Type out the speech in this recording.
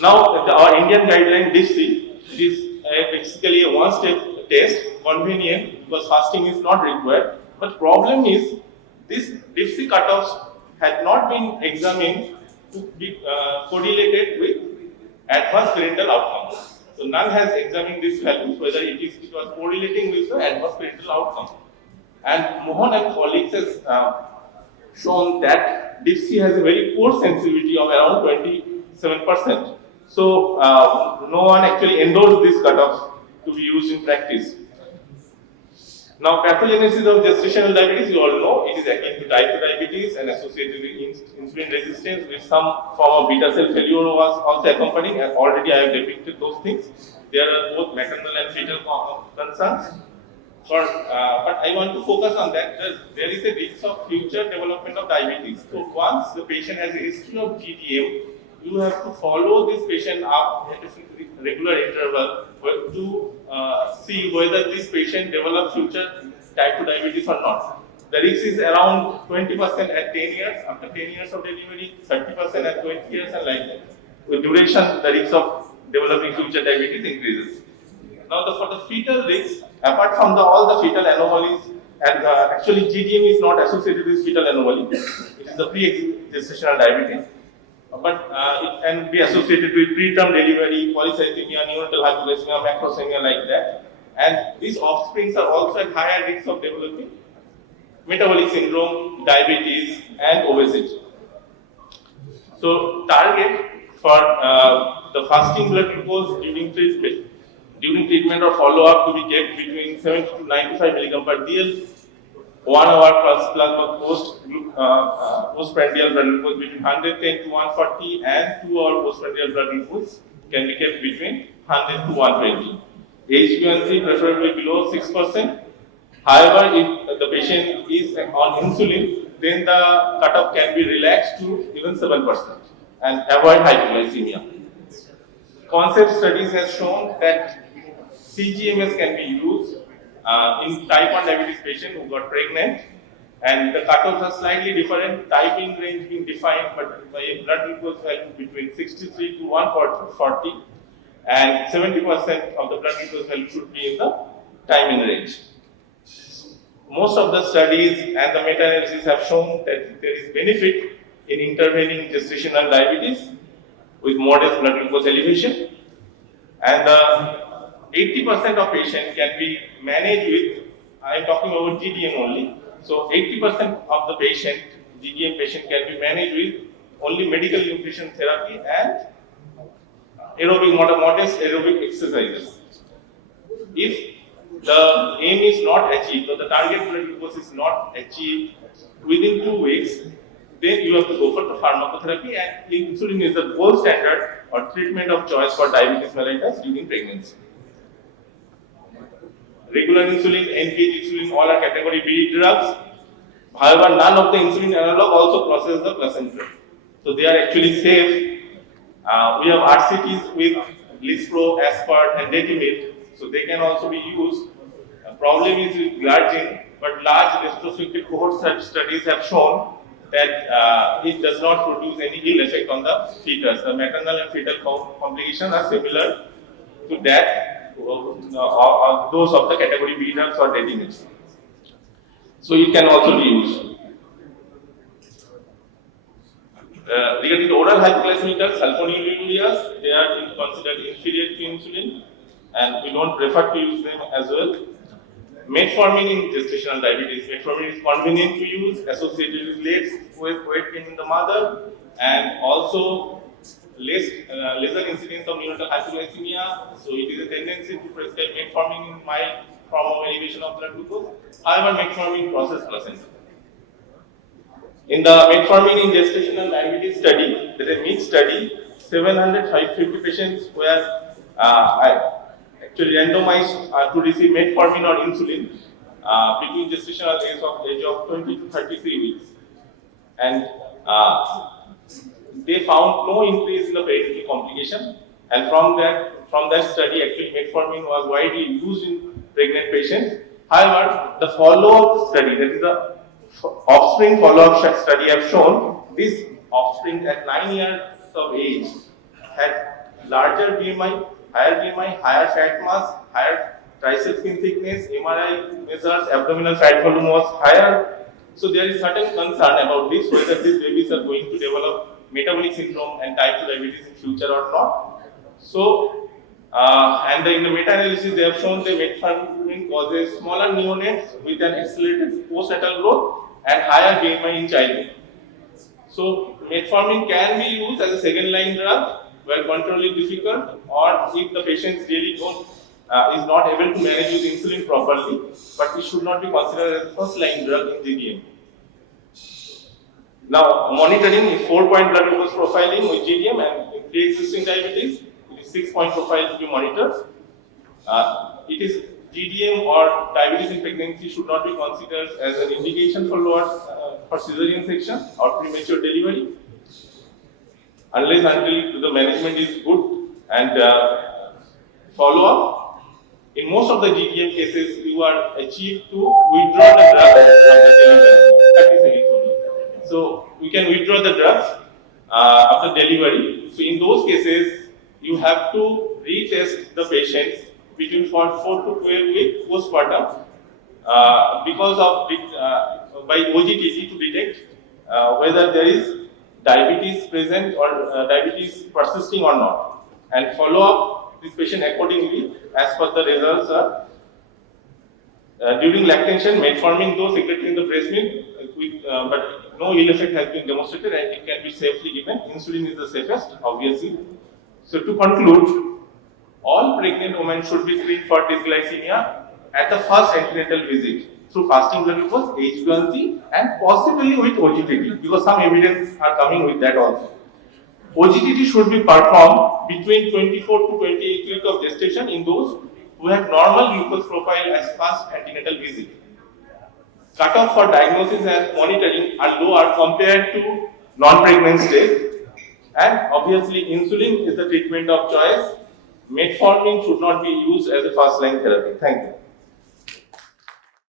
Now, our Indian guideline DIPSI is basically a one-step test, convenient because fasting is not required. But problem is this DIPSI cutoffs had not been examined to be correlated with adverse parental outcomes. So none has examined these values whether it was correlating with the adverse parental outcome. And Mohan and colleagues has shown that DIPSI has a very poor sensitivity of around 27%. So no one actually endorsed this cutoff to be used in practice. Now, pathogenesis of gestational diabetes, you all know, it is akin to type 2 diabetes and associated with insulin resistance with some form of beta cell failure was also accompanying, and already I have depicted those things. There are both maternal and fetal concerns. But I want to focus on that. There is a risk of future development of diabetes. So once the patient has a history of GDM, you have to follow this patient up at a regular interval to see whether this patient develops future type 2 diabetes or not. The risk is around 20% at 10 years, after 10 years of delivery, 30% at 20 years, and like that. With duration, the risk of developing future diabetes increases. Now, for the fetal risk, apart from all the fetal anomalies, and actually GDM is not associated with fetal anomaly, it is the pre-gestational diabetes. But it can be associated with preterm delivery, polycythemia, neonatal hypoglycemia, macrosemia, like that. And these offsprings are also at higher risk of developing metabolic syndrome, diabetes, and obesity. So, target for the fasting blood glucose during treatment or follow-up to be kept between 70 to 95 milligram per dl. 1 hour plus plasma postprandial blood glucose between 110 to 140, and 2 hour postprandial blood glucose can be kept between 100 to 120. HbA1c preferably below 6%. However, if the patient is on insulin, then the cutoff can be relaxed to even 7% and avoid hypoglycemia. Concept studies have shown that CGMS can be used in type 1 diabetes patient who got pregnant, and the cutoffs are slightly different, typing range being defined but by a blood glucose value between 63 to 140, and 70% of the blood glucose value should be in the timing range. Most of the studies and the meta-analysis have shown that there is benefit in intervening gestational diabetes with modest blood glucose elevation, and 80% of patients can be managed with, I am talking about GDM only, so 80% of the GDM patient can be managed with only medical nutrition therapy and modest aerobic exercises. If the aim is not achieved, or the target blood glucose is not achieved within 2 weeks, then you have to go for the pharmacotherapy, and insulin is the gold standard or treatment of choice for diabetes mellitus during pregnancy. Regular insulin, NPH insulin, all are category B drugs. However, none of the insulin analog also process the placenta. So they are actually safe. We have RCTs with Lispro, Aspart, and Detimid, so they can also be used. The problem is with glargine, but large retrospective cohort studies have shown that it does not produce any ill effect on the fetus. The maternal and fetal complications are similar to that. Those of the category B drugs or Detimid. So it can also be used. Regarding the oral hypoglycemic drugs, sulfonylureas, they are considered inferior to insulin, and we don't prefer to use them as well. Metformin in gestational diabetes. Metformin is convenient to use, associated with weight gain in the mother, and also lesser incidence of neonatal hypoglycemia. So it is a tendency to prescribe metformin in mild form of elevation of blood glucose. However, metformin crosses placenta. In the metformin in gestational diabetes study, there is a mixed study. 750 patients were actually randomized to receive metformin or insulin between gestational age of 20 to 33 weeks, and they found no increase in the peritoneal complication. And from that study, actually metformin was widely used in pregnant patients. However, the follow-up study, that is the offspring follow-up study, have shown this offspring at 9 years of age had larger BMI, higher fat mass, higher tricep skin thickness, MRI measures abdominal fat volume was higher. So there is certain concern about this, whether these babies are going to develop metabolic syndrome and type 2 diabetes in future or not. So, in the meta-analysis, they have shown the metformin causes smaller neonates with an accelerated postnatal growth and higher BMI in childhood. So, metformin can be used as a second-line drug where control is difficult, or if the patient really is not able to manage with insulin properly, but it should not be considered as a first-line drug in GDM. Now, monitoring is 4-point blood glucose profiling with GDM, and in pre-existing diabetes, it is 6-point profile to be monitored. It is GDM or diabetes in pregnancy should not be considered as an indication for for cesarean section or premature delivery, unless until the management is good and follow-up. In most of the GDM cases, you are achieved to withdraw the drug after delivery. 30 seconds only. So we can withdraw the drugs after delivery. So in those cases, you have to retest the patients between 4 to 12 weeks postpartum because of by OGTT to detect whether there is diabetes present or diabetes persisting or not, and follow up this patient accordingly as per the results. During lactation, metformin though secreted in the breast milk, but no ill effect has been demonstrated and it can be safely given. Insulin is the safest, obviously. So to conclude, all pregnant women should be screened for dysglycemia at the first antenatal visit through fasting blood glucose, HbA1c, and possibly with OGTT, because some evidence are coming with that also. OGTT should be performed between 24 to 28 weeks of gestation in those who have normal glucose profile as first antenatal visit. Cutoff for diagnosis and monitoring are lower compared to non-pregnant stage, and obviously insulin is the treatment of choice. Metformin should not be used as a first-line therapy. Thank you.